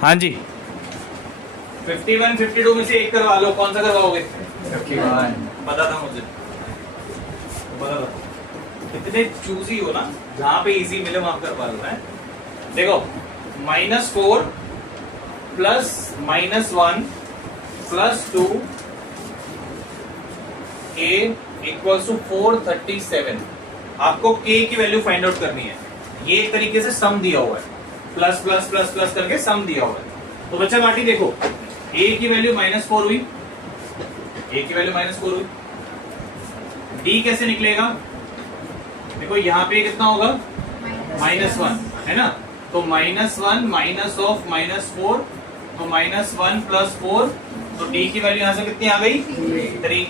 हाँ जी 51 52 में से एक करवा लो, कौन सा करवाओगे? 51। पता था मुझे, पता था। इतने चूजी हो ना, जहां पे इजी मिले वहां करवा लो है। देखो -4 plus -1 plus 2 a equals to 437। आपको k की वैल्यू फाइंड आउट करनी है। ये एक तरीके से सम दिया हुआ है, प्लस प्लस प्लस प्लस करके सम दिया हुआ है। तो बच्चा बाटी देखो, a की वैल्यू -4 हुई, a की वैल्यू -4 हुई, d कैसे निकलेगा? देखो यहाँ पे कितना होगा? -1 है ना, तो -1 माइनस ऑफ -4, तो -1 प्लस 4, तो d की वैल्यू यहाँ से कितनी आ गई? 3।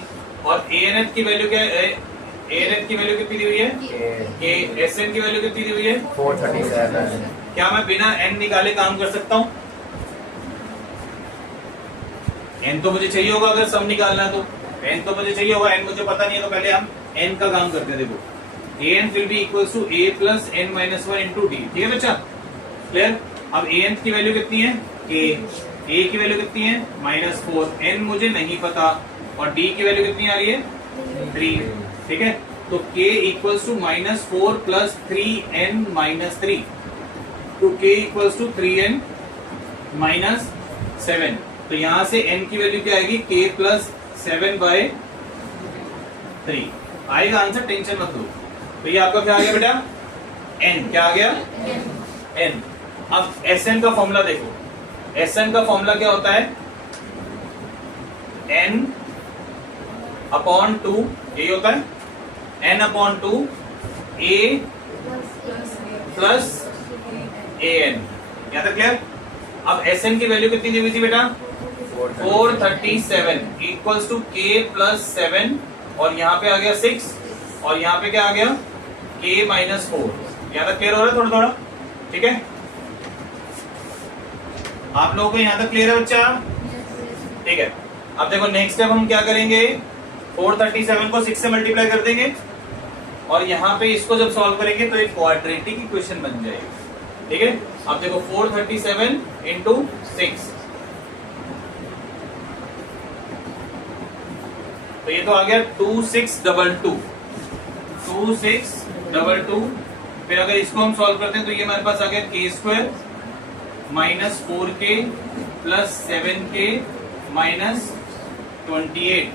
और anth की वैल्यू क्या है? anth की वैल्यू कितनी दी हुई है? sn की वैल्यू कितनी दी हुई है? 437। क्या मैं बिना n निकाले काम कर सकता हूँ? n तो मुझे चाहिए होगा, अगर सम निकालना है तो n तो मुझे चाहिए होगा, n मुझे पता नहीं है, तो पहले हम n का काम करते हैं। देखो an will be equals to a plus n minus 1 into d। ठीक है बच्चा, क्लियर? अब an की वैल्यू कितनी है? a की वैल्यू कितनी है? -4, n मुझे नहीं पता, और d की वैल्यू कितनी आ रही है? 3। ठीक है, तो k equals to -4 plus 3n minus 3, तो k equals to 3n minus 7। तो यहां से n की वैल्यू क्या आएगी? k प्लस 7/3 आएगा आंसर, टेंशन मत लो। तो ये आपका क्या आ गया बेटा? n क्या आ गया? n। अब Sn का फॉर्मूला देखो, Sn का फॉर्मूला क्या होता है? n अपॉन 2, यही होता है n upon 2 a plus an। यहाँ तक क्लियर? अब Sn की वैल्यू कितनी दी हुई थी बेटा? 437 इक्वल्स टू k प्लस 7, और यहाँ पे आ गया 6, और यहाँ पे क्या आ गया? k minus 4। यहाँ तक क्लियर हो रहा है थोड़ा थोड़ा? ठीक है, आप लोगों को यहाँ तक क्लियर है बच्चा? ठीक है, अब देखो नेक्स्ट स्टेप हम क्या करेंगे? 437 को 6 से मल्टीप्लाई कर देंगे, और यहाँ पे इसको जब सॉल्व करेंगे तो एक क्वाड्रेटिक इक्वेशन बन जाएगी। ठीक है, अब देखो 437 इंटू 6, तो ये तो आ गया 2622। 2622। फिर अगर इसको हम सॉल्व करते हैं तो ये हमारे पास आ गया k² minus 4k plus 7k minus 28।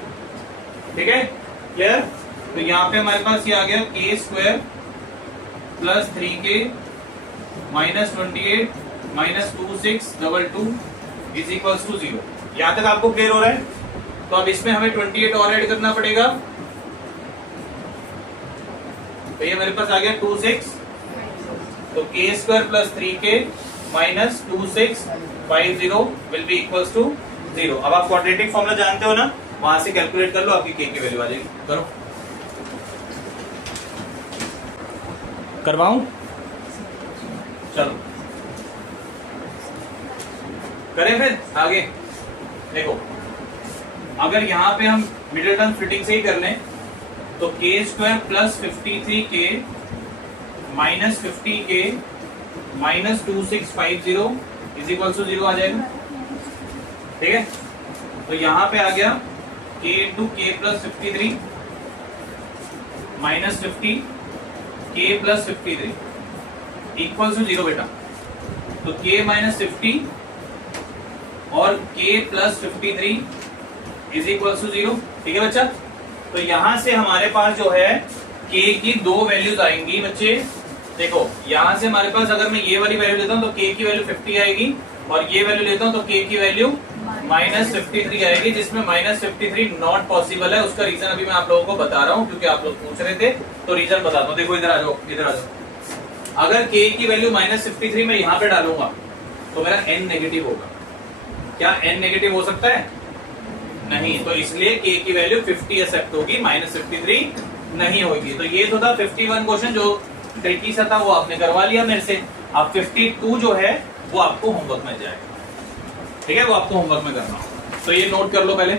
ठीक है, क्लियर? तो यहाँ पे हमारे पास ये आ गया k² plus 3k minus 28 minus 2622 is equals to 0। यहाँ तक आपको क्लियर हो रहा है? तो अब इसमें हमें 28 और ऐड करना पड़ेगा, तो ये मेरे पास आ गया 26, तो k² plus 3k minus 2650 will be equals to 0। अब आप क्वाड्रेटिक फॉर्मूला जानते हो ना, वहां से कैलकुलेट कर लो, आपकी k की वैल्यू आ जाएगी। करो, करवाऊं? चलो करें फिर आगे। देखो अगर यहाँ पे हम मिडिल टर्म फिटिंग से ही कर लें तो k² plus 53k minus 50k minus 2650 is equal to 0 आ जाएगा। ठीक है, तो यहाँ पे आ गया k into k plus 53 minus 50 k plus 53 equal to 0 बेटा। तो k माइनस 50 और k plus 53 is equal to 0। ठीक है बच्चा, तो यहां से हमारे पास जो है k की दो वैल्यूज आएंगी बच्चे। देखो यहां से हमारे पास अगर मैं ये वाली वैल्यू लेता हूं तो k की वैल्यू 50 आएगी, और ये वैल्यू लेता हूं तो k की वैल्यू माइनस 53 आएगी, जिसमें माइनस 53 नॉट पॉसिबल है। उसका रीजन अभी मैं आप लोगों को बता रहा हूं, क्योंकि आप लोग पूछ रहे थे तो रीजन बताता हूं। देखो इधर आ जाओ, इधर आ जाओ। अगर k की वैल्यू माइनस 53 मैं यहाँ पे डालूंगा तो मेरा n नेगेटिव होगा। क्या n नेगेटिव हो सकता है? नहीं, तो इसलिए k की वैल्यू 50 एक्सेप्ट होगी, माइनस 53 नहीं होगी। तो ये तो था 51 क्वेश्चन जो ट्रिकी सा था, वो आपने करवा लिया मेरे से। अब 52 जो है वो आपको होमवर्क में जाएगा। ठीक है, वो आपको होमवर्क में करना होगा, तो ये नोट कर लो पहले।